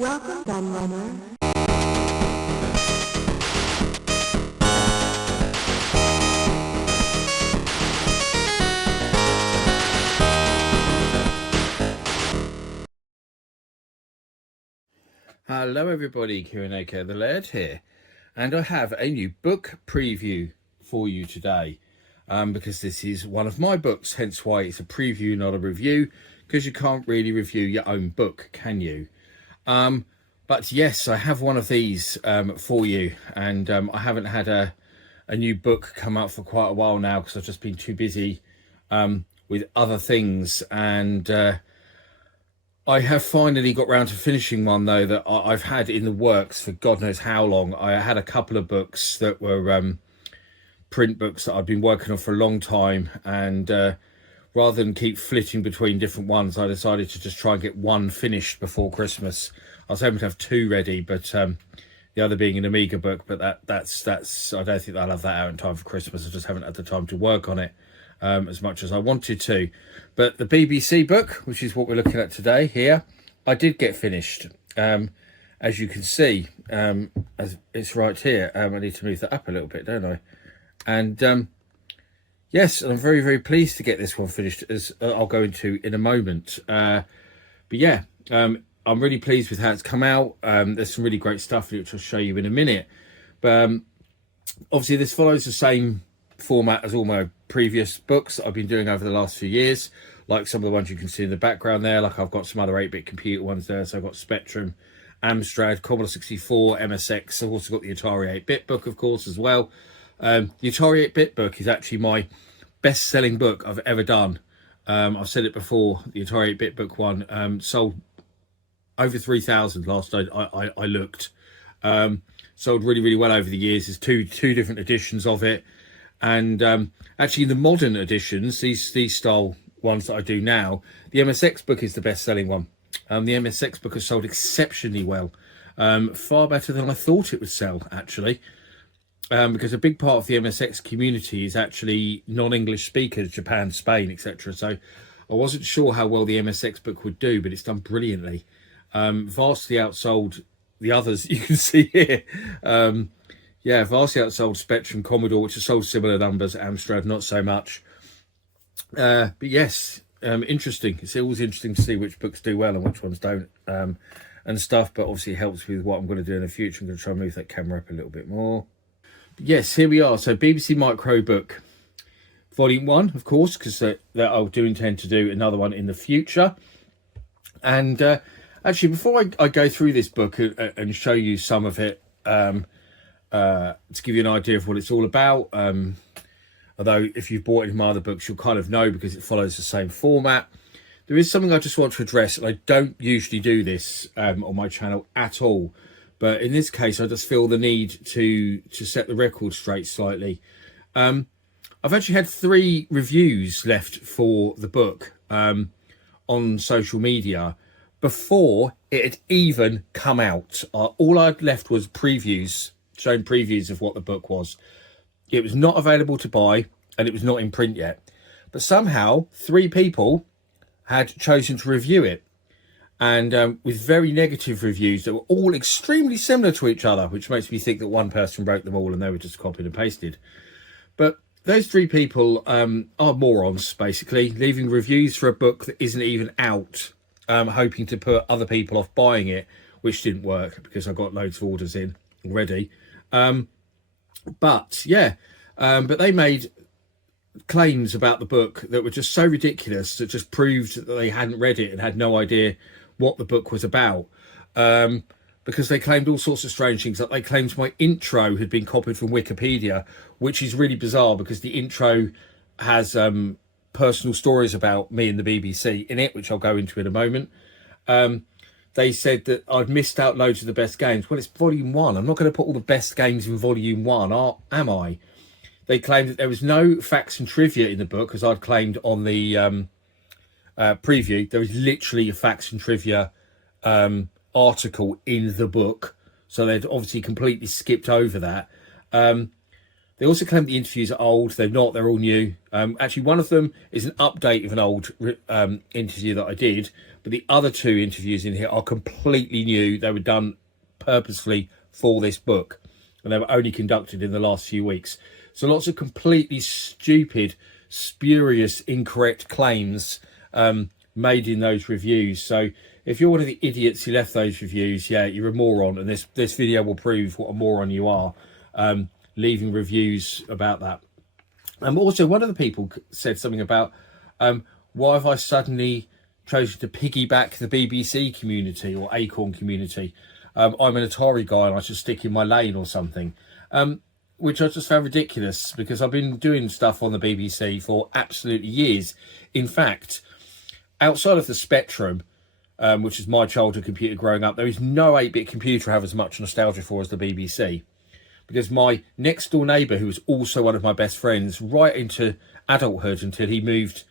Welcome, gun runner. Hello everybody, Kieran aka the Laird here, and I have a new book preview for you today, because this is one of my books, hence why it's a preview, not a review, because you can't really review your own book, can you? But yes, I have one of these for you, and I haven't had a new book come out for quite a while now because I've just been too busy with other things, and I have finally got round to finishing one though that I've had in the works for God knows how long. I had a couple of books that were print books that I'd been working on for a long time, and rather than keep flitting between different ones, I decided to just try and get one finished before Christmas. I was hoping to have two ready, but the other being an Amiga book, but that's I don't think I'll have that out in time for Christmas. I just haven't had the time to work on it as much as I wanted to. But the BBC book, which is what we're looking at today here, I did get finished. As you can see, as it's right here. I need to move that up a little bit, don't I? And yes, I'm very, very pleased to get this one finished, as I'll go into in a moment. But yeah, I'm really pleased with how it's come out. There's some really great stuff which I'll show you in a minute. But obviously this follows the same format as all my previous books that I've been doing over the last few years, like some of the ones you can see in the background there. Like I've got some other 8-bit computer ones there, so I've got Spectrum, Amstrad, Commodore 64, MSX. I've also got the Atari 8-bit book, of course, as well. The Atari 8-bit book is actually my best-selling book I've ever done. I've said it before, the Atari 8-bit book one sold over 3,000 last I looked. Sold really, really well over the years. There's two different editions of it. And actually the modern editions, these style ones that I do now, the MSX book is the best-selling one. The MSX book has sold exceptionally well, far better than I thought it would sell, actually, because a big part of the MSX community is actually non-English speakers, Japan, Spain, etc. So I wasn't sure how well the MSX book would do, but it's done brilliantly. Vastly outsold the others you can see here. Yeah, vastly outsold Spectrum, Commodore, which have sold similar numbers. Amstrad, not so much. But yes, interesting. It's always interesting to see which books do well and which ones don't, and stuff. But obviously it helps with what I'm going to do in the future. I'm going to try and move that camera up a little bit more. But yes, here we are. So BBC Micro Book, Volume 1, of course, because that I do intend to do another one in the future. And actually, before I go through this book and show you some of it, to give you an idea of what it's all about, although if you've bought any of my other books you'll kind of know because it follows the same format, there is something I just want to address, and I don't usually do this on my channel at all, but in this case I just feel the need to set the record straight slightly. I've actually had 3 reviews left for the book on social media before it had even come out. All I'd left was previews, showing previews of what the book was. It was not available to buy, and it was not in print yet. But somehow 3 people had chosen to review it, and with very negative reviews that were all extremely similar to each other, which makes me think that one person wrote them all and they were just copied and pasted. But those 3 people are morons, basically, leaving reviews for a book that isn't even out, hoping to put other people off buying it, which didn't work because I got loads of orders in already. But yeah, but they made claims about the book that were just so ridiculous that just proved that they hadn't read it and had no idea what the book was about, because they claimed all sorts of strange things. Like they claimed my intro had been copied from Wikipedia, which is really bizarre because the intro has personal stories about me and the BBC in it, which I'll go into in a moment. They said that I'd missed out loads of the best games. Well, it's volume 1. I'm not going to put all the best games in volume 1, am I? They claimed that there was no facts and trivia in the book, as I'd claimed on the preview. There was literally a facts and trivia article in the book. So they'd obviously completely skipped over that. They also claim the interviews are old. They're not. They're all new. Actually, one of them is an update of an old interview that I did, but the other two interviews in here are completely new. They were done purposefully for this book, and they were only conducted in the last few weeks. So lots of completely stupid, spurious, incorrect claims made in those reviews. So if you're one of the idiots who left those reviews, yeah, you're a moron, and this video will prove what a moron you are. Leaving reviews about that. Also, one of the people said something about why have I suddenly chosen to piggyback the BBC community or Acorn community. I'm an Atari guy and I should stick in my lane or something, which I just found ridiculous, because I've been doing stuff on the BBC for absolutely years. In fact, outside of the Spectrum, which is my childhood computer growing up, there is no 8-bit computer I have as much nostalgia for as the BBC. Because my next door neighbour, who was also one of my best friends right into adulthood until he moved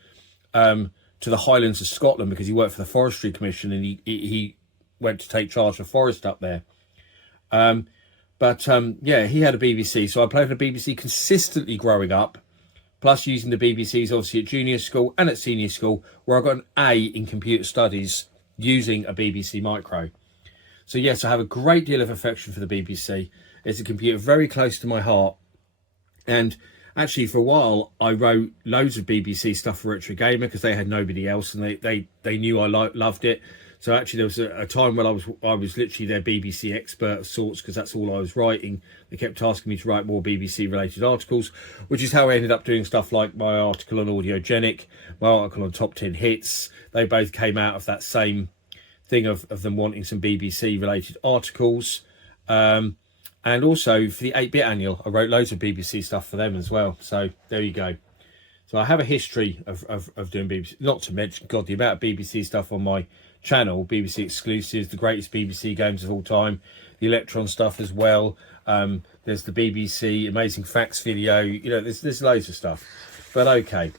to the Highlands of Scotland because he worked for the Forestry Commission, and he went to take charge of forest up there. Yeah, he had a BBC, so I played on the BBC consistently growing up, plus using the BBCs obviously at junior school and at senior school, where I got an A in computer studies using a BBC Micro. So yes, I have a great deal of affection for the BBC. It's a computer very close to my heart. And actually, for a while, I wrote loads of BBC stuff for Retro Gamer because they had nobody else, and they knew I loved it. So actually, there was a time when I was literally their BBC expert of sorts, because that's all I was writing. They kept asking me to write more BBC related articles, which is how I ended up doing stuff like my article on Audiogenic, my article on Top 10 Hits. They both came out of that same thing of them wanting some BBC related articles. And also for the 8-bit annual, I wrote loads of BBC stuff for them as well. So there you go. So I have a history of doing BBC, not to mention, God, the amount of BBC stuff on my channel, BBC exclusives, the greatest BBC games of all time, the Electron stuff as well. There's the BBC Amazing Facts video, you know, there's loads of stuff. But okay,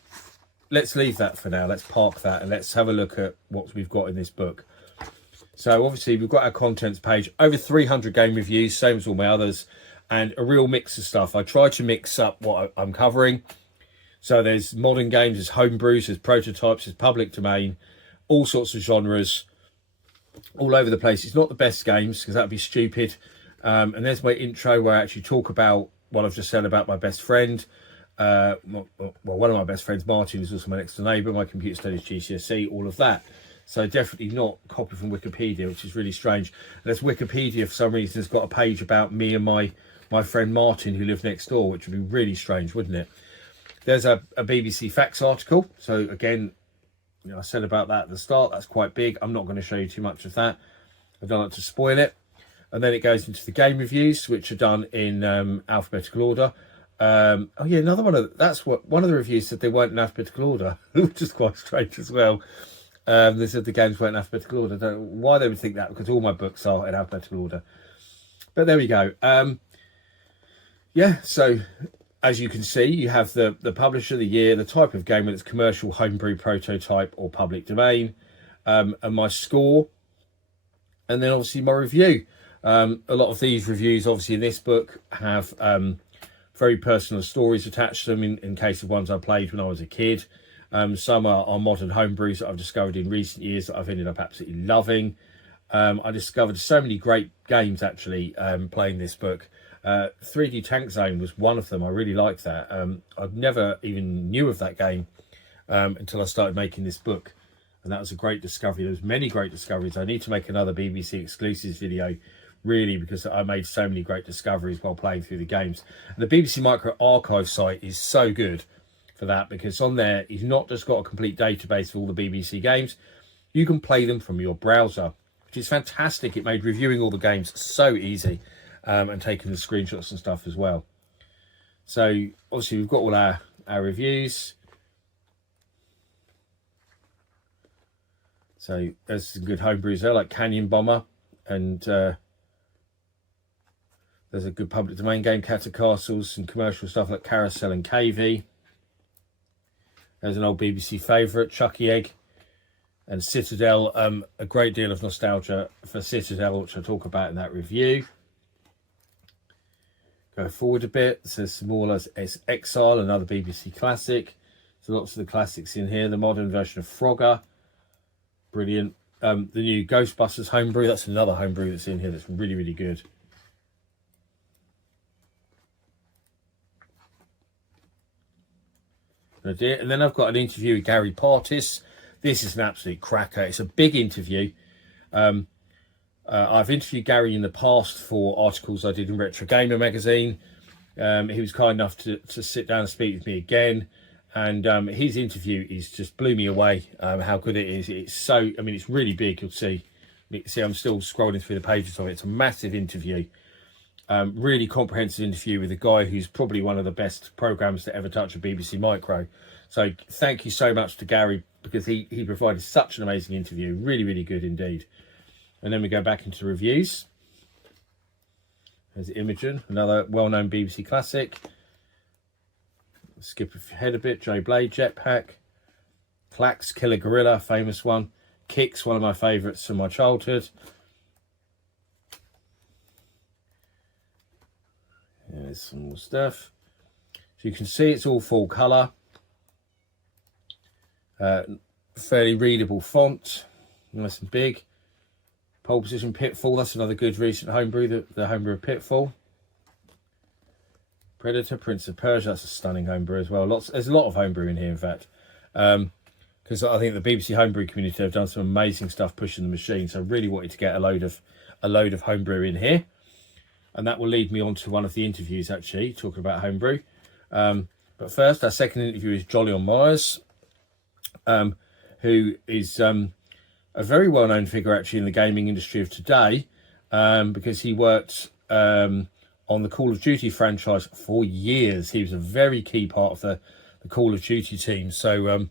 let's leave that for now. Let's park that and let's have a look at what we've got in this book. So obviously we've got our contents page, over 300 game reviews, same as all my others, and a real mix of stuff. I try to mix up what I'm covering. So there's modern games, there's homebrews, there's prototypes, there's public domain, all sorts of genres, all over the place. It's not the best games, because that'd be stupid. And there's my intro where I actually talk about what I've just said about my best friend. Well, one of my best friends, Martin, who's also my next door neighbour, my computer studies GCSE, all of that. So definitely not copied from Wikipedia, which is really strange. And there's Wikipedia, for some reason, has got a page about me and my friend Martin, who lived next door, which would be really strange, wouldn't it? There's a BBC Facts article. So again, you know, I said about that at the start, that's quite big. I'm not going to show you too much of that. I don't like to spoil it. And then it goes into the game reviews, which are done in alphabetical order. Oh yeah, another one of one of the reviews said they weren't in alphabetical order, which is quite strange as well. They said the games weren't in alphabetical order. I don't know why they would think that, because all my books are in alphabetical order. But there we go. Yeah, so as you can see, you have the publisher of the year, the type of game, whether it's commercial, homebrew, prototype, or public domain, and my score, and then obviously my review. A lot of these reviews, obviously, in this book have very personal stories attached to them, in case of ones I played when I was a kid. Some are modern homebrews that I've discovered in recent years that I've ended up absolutely loving. I discovered so many great games, actually, playing this book. 3D Tank Zone was one of them. I really liked that. I've never even knew of that game until I started making this book. And that was a great discovery. There's many great discoveries. I need to make another BBC exclusives video, really, because I made so many great discoveries while playing through the games. And the BBC Micro Archive site is so good for that, because on there, you've not just got a complete database of all the BBC games, you can play them from your browser, which is fantastic. It made reviewing all the games so easy, and taking the screenshots and stuff as well. So obviously we've got all our reviews. So there's some good homebrews there, like Canyon Bomber, and there's a good public domain game, Cat Castles, and commercial stuff like Carousel and KV. There's an old BBC favourite, Chucky Egg, and Citadel. A great deal of nostalgia for Citadel, which I'll talk about in that review. Go forward a bit. It says Smaller as Exile, another BBC classic. So lots of the classics in here. The modern version of Frogger, brilliant. The new Ghostbusters homebrew, that's another homebrew that's in here that's really, really good. And then I've got an interview with Gary Partis. This is an absolute cracker. It's a big interview. I've interviewed Gary in the past for articles I did in Retro Gamer magazine. He was kind enough to sit down and speak with me again. And his interview is just blew me away, how good it is. It's so, I mean, it's really big. You'll see, I'm still scrolling through the pages of it. It's a massive interview. Really comprehensive interview with a guy who's probably one of the best programmers to ever touch a BBC Micro. So thank you so much to Gary, because he provided such an amazing interview. Really, really good indeed. And then we go back into reviews. There's Imogen, another well-known BBC classic. Skip ahead a bit. Joe Blade, Jetpack. Clax, Killer Gorilla, famous one. Kicks, one of my favourites from my childhood. There's some more stuff. So you can see it's all full colour. Fairly readable font. Nice and big. Pole Position Pitfall, that's another good recent homebrew, the homebrew of Pitfall. Predator, Prince of Persia, that's a stunning homebrew as well. There's a lot of homebrew in here, in fact. Because I think the BBC homebrew community have done some amazing stuff pushing the machine. So I really wanted to get a load of homebrew in here. And that will lead me on to one of the interviews, actually, talking about homebrew. But first, our second interview is Jolyon Myers, who is a very well-known figure, actually, in the gaming industry of today, because he worked on the Call of Duty franchise for years. He was a very key part of the Call of Duty team. So,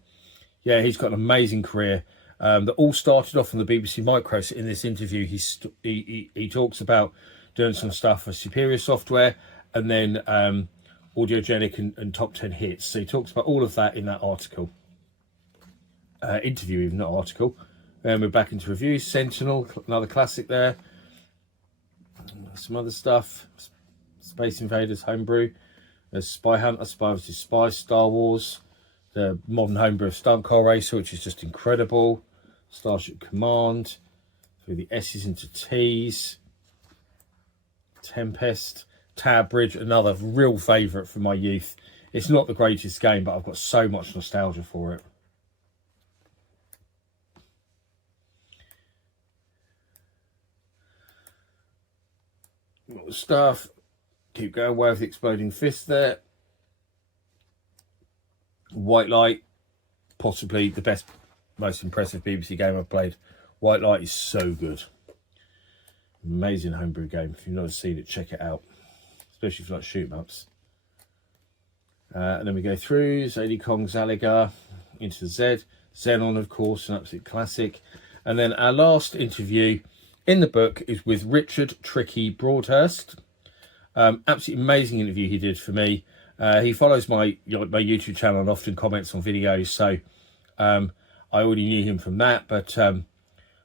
yeah, he's got an amazing career that all started off on the BBC Micro. So in this interview, he talks about doing some stuff for Superior Software, and then Audiogenic and Top 10 Hits. So he talks about all of that in that article. Interview, even, not article. Then we're back into reviews. Sentinel, another classic there. Some other stuff. Space Invaders homebrew. There's Spy Hunter, Spy vs Spy, Star Wars. The modern homebrew of Stunt Car Racer, which is just incredible. Starship Command. Through the S's into T's. Tempest. Tower Bridge, another real favourite from my youth. It's not the greatest game, but I've got so much nostalgia for it. Stuff. Keep going away with the Exploding Fist there. White Light, possibly the best, most impressive BBC game I've played. White Light is so good. Amazing homebrew game. If you've not seen it, check it out. Especially if you like shoot 'em ups. And then we go through Zadie Kong Zaliga into Z. Xenon, of course, an absolute classic. And then our last interview in the book is with Richard Tricky Broadhurst. Absolutely amazing interview he did for me. He follows my YouTube channel and often comments on videos, so I already knew him from that, but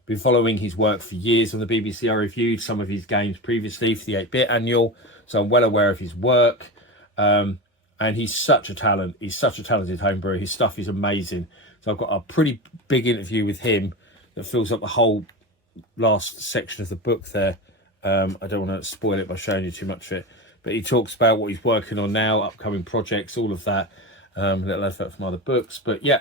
been following his work for years on the BBC. I reviewed some of his games previously for the 8-Bit Annual, so I'm well aware of his work. And he's such a talent. He's such a talented homebrewer. His stuff is amazing. So I've got a pretty big interview with him that fills up the whole last section of the book there. I don't want to spoil it by showing you too much of it, but he talks about what he's working on now, upcoming projects, all of that. A little advert from other books, but yeah,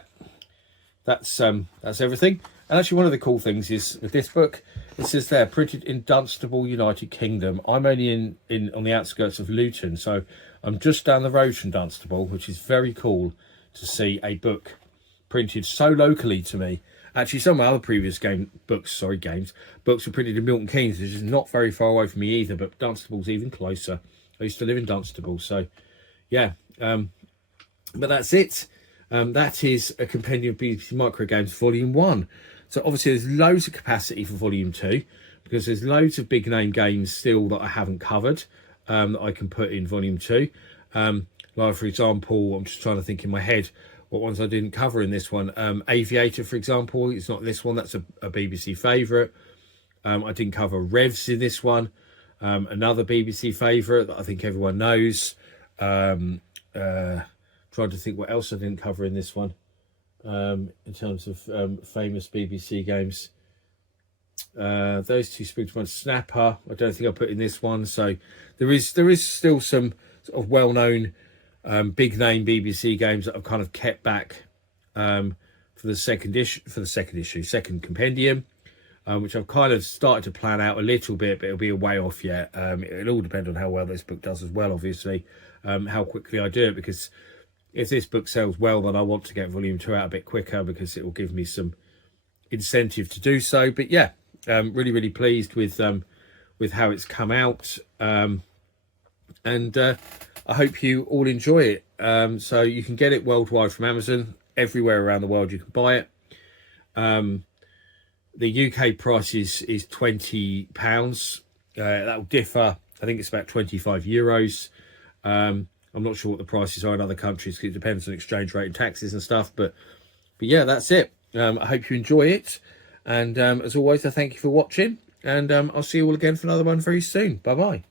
that's everything. And actually, one of the cool things is with this book, it says there, printed in Dunstable, United Kingdom. I'm only in on the outskirts of Luton, so I'm just down the road from Dunstable, which is very cool to see a book printed so locally to me. Actually, some of my other previous books were printed in Milton Keynes, which is not very far away from me either, but Dunstable's even closer. I used to live in Dunstable, so yeah. But that's it. That is a Compendium of BBC Micro Games Volume 1. So obviously there's loads of capacity for Volume 2, because there's loads of big name games still that I haven't covered, that I can put in Volume 2. Like, for example, I'm just trying to think in my head what ones I didn't cover in this one. Aviator, for example, it's not this one. That's a BBC favourite. I didn't cover Revs in this one. Another BBC favourite that I think everyone knows. Trying to think what else I didn't cover in this one, in terms of famous BBC games. Those two spring to mind. Snapper, I don't think I put in this one. So there is still some sort of well-known big name BBC games that I've kind of kept back for the second compendium, which I've kind of started to plan out a little bit, but it'll be a way off yet. It'll all depend on how well this book does as well, obviously, how quickly I do it, because if this book sells well, then I want to get volume 2 out a bit quicker, because it will give me some incentive to do so. But yeah, really pleased with how it's come out, and I hope you all enjoy it. So you can get it worldwide from Amazon. Everywhere around the world you can buy it. The UK price is £20. That will differ. I think it's about €25. I'm not sure what the prices are in other countries, because it depends on exchange rate and taxes and stuff. But yeah, that's it. I hope you enjoy it. And as always, I thank you for watching. And I'll see you all again for another one very soon. Bye-bye.